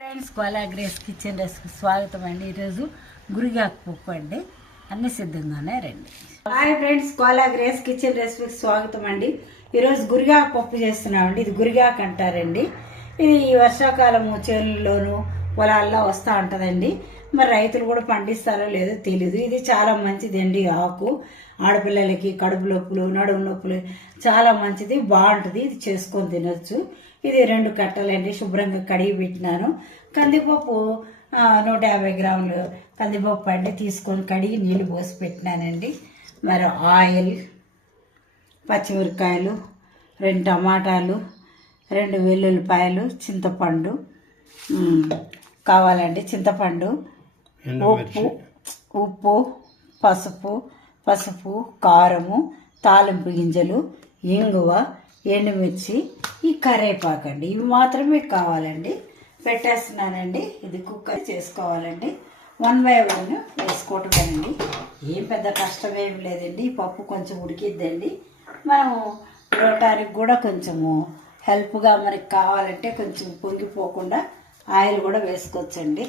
Friends Kola Grace kitchen recipe స్వాగతం అండి. ఈరోజు గురిగాకు పప్పు అండి. అన్ని సిద్ధంగానే రండి. Hi friends Kola Grace kitchen రెసిపీకి స్వాగతం అండి. ఈరోజు గురిగాకు పప్పు చేస్తున్నామండి ఇది గురిగాకు అంటారండి. ఇది ఈ వర్షాకాలము చేనుల్లోనూ పొలాల్లో వస్తూ ఉంటుందండి. మరి రైతులు కూడా పండిస్తారో లేదో తెలీదు. ఇది చాలా మంచిదండి ఆకు. ఆడపిల్లలకి కడుపు నొప్పులు నడుము నొప్పులు చాలా మంచిది బాగుంటుంది. ఇది చేసుకొని తినొచ్చు. ఇది రెండు కట్టలండి శుభ్రంగా కడిగి పెట్టినాను. కందిపప్పు నూట యాభై గ్రాములు కందిపప్పు అండి తీసుకొని కడిగి నీళ్ళు పోసి పెట్టినానండి. మరి ఆయిల్ పచ్చిమిరకాయలు రెండు టమాటాలు రెండు వెల్లుల్లిపాయలు చింతపండు కావాలండి చింతపండు ఉప్పు ఉప్పు పసుపు పసుపు కారము తాలింపు గింజలు ఇంగువ ఎండుమిర్చి ఈ కరేపాకండి. ఇవి మాత్రమే కావాలండి. పెట్టేస్తున్నానండి. ఇది కుక్కర్ చేసుకోవాలండి. వన్ బై వన్ వేసుకోవటమేనండి. ఏం పెద్ద కష్టం ఏం లేదండి పప్పు కొంచెం ఉడికిద్దండి. మనము రోటానికి కూడా కొంచెము హెల్ప్గా మనకి కావాలంటే కొంచెం పొంగిపోకుండా ఆయిల్ కూడా వేసుకోవచ్చండి.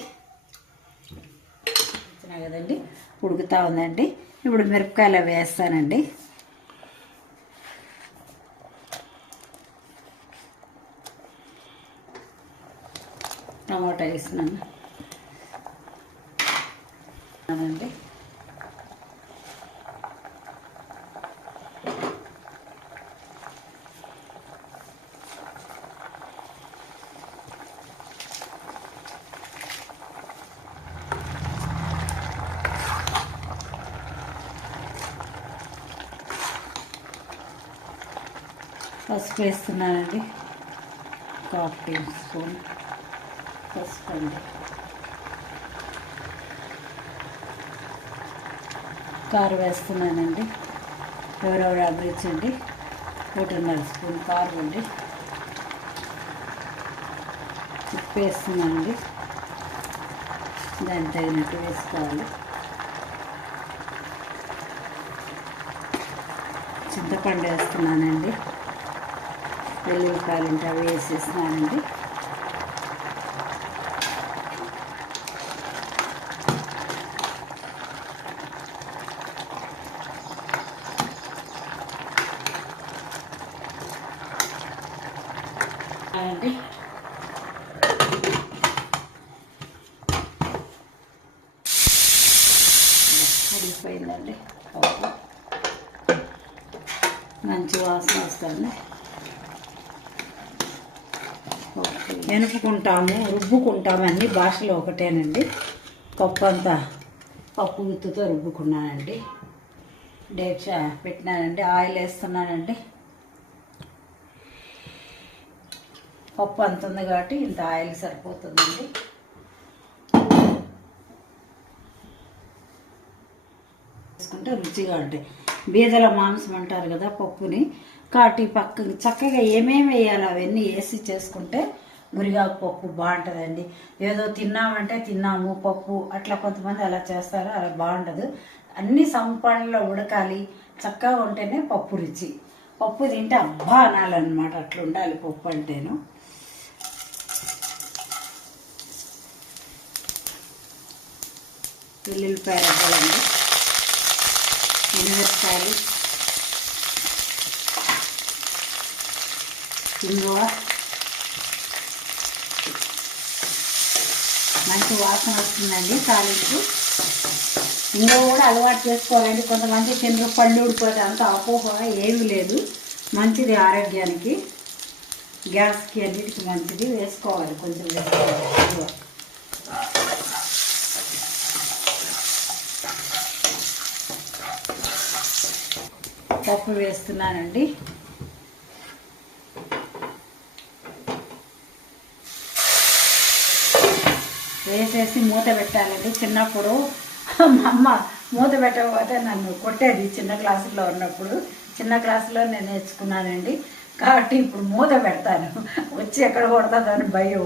కదండి. ఉడుకుతా ఉందండి. ఇప్పుడు మిరపకాయలు వేస్తానండి. టమాటా వేసినాను అదండి. పసుపు వేస్తున్నానండి. ఒక హాఫ్ టీ స్పూన్. పసుపు కారు వేస్తున్నానండి. ఎవరెవరు అభిరుచండి ఒకటిన్నర స్పూన్ కారు అండి. ఉప్పు వేస్తున్నానండి. దాన్ని తగినట్టు వేసుకోవాలి. చింతపండు వేస్తున్నానండి. వెల్లుల్లిపాయలు ఉంటే అవి వేసేస్తున్నానండి. అండి ఉడికిపోయిందండి మంచి వాసన వస్తుంది. ఎనుపుకుంటాము రుబ్బుకుంటాము అన్ని భాషలు ఒకటేనండి. పప్పు అంతా పప్పు గుత్తుతో రుబ్బుకున్నానండి. డేట్ పెట్టినానండి ఆయిల్ వేస్తున్నానండి. పప్పు అంత ఉంది కాబట్టి ఇంత ఆయిల్ సరిపోతుందండి. వేసుకుంటే రుచిగా ఉంటాయి. బీదల మాంసం అంటారు కదా పప్పుని. కాటి పక్క చక్కగా ఏమేమి వేయాలి అవన్నీ వేసి చేసుకుంటే మురిగాకు పప్పు బాగుంటుందండి. ఏదో తిన్నామంటే తిన్నాము పప్పు అట్లా కొంతమంది అలా చేస్తారు అలా బాగుండదు. అన్ని సంపణలో ఉడకాలి చక్కగా ఉంటేనే పప్పు రుచి. పప్పు తింటే అబ్బా అనాలన్నమాట అట్లా ఉండాలి పప్పు అంటేను. వెల్లుల్లిపాయ రవ్వలండి మిరపకాయలు ఇంగువ. మంచి వాసన వస్తుందండి తాలింపు. ఇంగువ కూడా అలవాటు చేసుకోవాలండి. కొంతమంది తిండ్రు పళ్ళు ఊడిపోతే అంత అపోహ ఏమీ లేదు. మంచిది ఆరోగ్యానికి. గ్యాస్కి అన్నిటికీ మంచిది. వేసుకోవాలి కొంచెం వేసుకోవాలి. పప్పు వేస్తున్నానండి. వేసేసి మూత పెట్టాలండి. చిన్నప్పుడు మా అమ్మ మూత పెట్టకపోతే నన్ను కొట్టేది చిన్న క్లాసులో ఉన్నప్పుడు. చిన్న క్లాసులో నేను నేర్చుకున్నానండి. కాబట్టి ఇప్పుడు మూత పెడతాను. వచ్చి ఎక్కడ కొడతాదని భయం.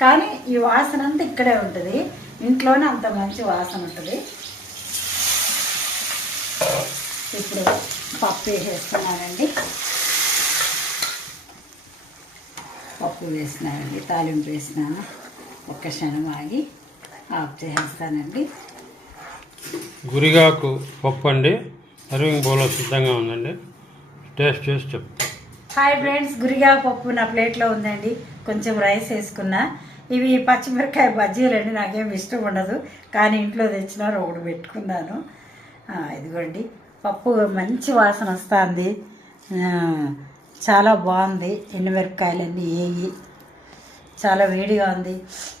కానీ ఈ వాసన అంతా ఇక్కడే ఉంటుంది. ఇంట్లోనే అంత మంచి వాసన ఉంటుంది. ఇప్పుడు పప్పు వేసేస్తున్నానండి. పప్పు వేసినానండి తాలింపు వేసినాను. ఒక్క క్షణం ఆగి ఆఫ్ చేసేస్తానండి. గురిగాకు పప్పు అండి. సర్వింగ్ బౌల్లో సిద్ధంగా ఉందండి. టేస్ట్ చేసి చెప్పు హాయ్ ఫ్రెండ్స్ గురిగా పప్పు నా ప్లేట్లో ఉందండి. కొంచెం రైస్ వేసుకున్నా. ఇవి పచ్చిమిరకాయ బజ్జీలు అండి నాకేం ఇష్టం ఉండదు. కానీ ఇంట్లో తెచ్చినారు ఒకటి పెట్టుకున్నాను. ఇదిగోండి. పప్పు మంచి వాసన వస్తుంది. చాలా బాగుంది. ఎండుమిరపకాయలన్నీ వేయి చాలా వేడిగా ఉంది.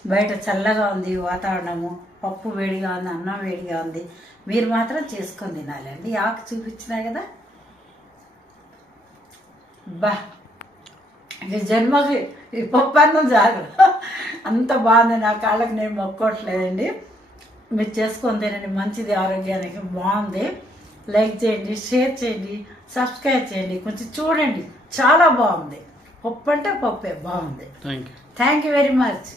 బయట చల్లగా ఉంది వాతావరణము. పప్పు వేడిగా ఉంది అన్నం వేడిగా ఉంది. మీరు మాత్రం చేసుకొని తినాలండి. ఆకు చూపించినా కదా? బా! ఈ జన్మకి ఈ పప్పు అన్నం చాలు. అంత బాగుంది. నా కాళ్ళకి నేను మొక్కోవట్లేదండి మీరు చేసుకొని తినండి. మంచిది ఆరోగ్యానికి బాగుంది. లైక్ చేయండి షేర్ చేయండి సబ్స్క్రైబ్ చేయండి. కొంచెం చూడండి. చాలా బాగుంది. పప్పు అంటే పప్పే బాగుంది. Thank you very much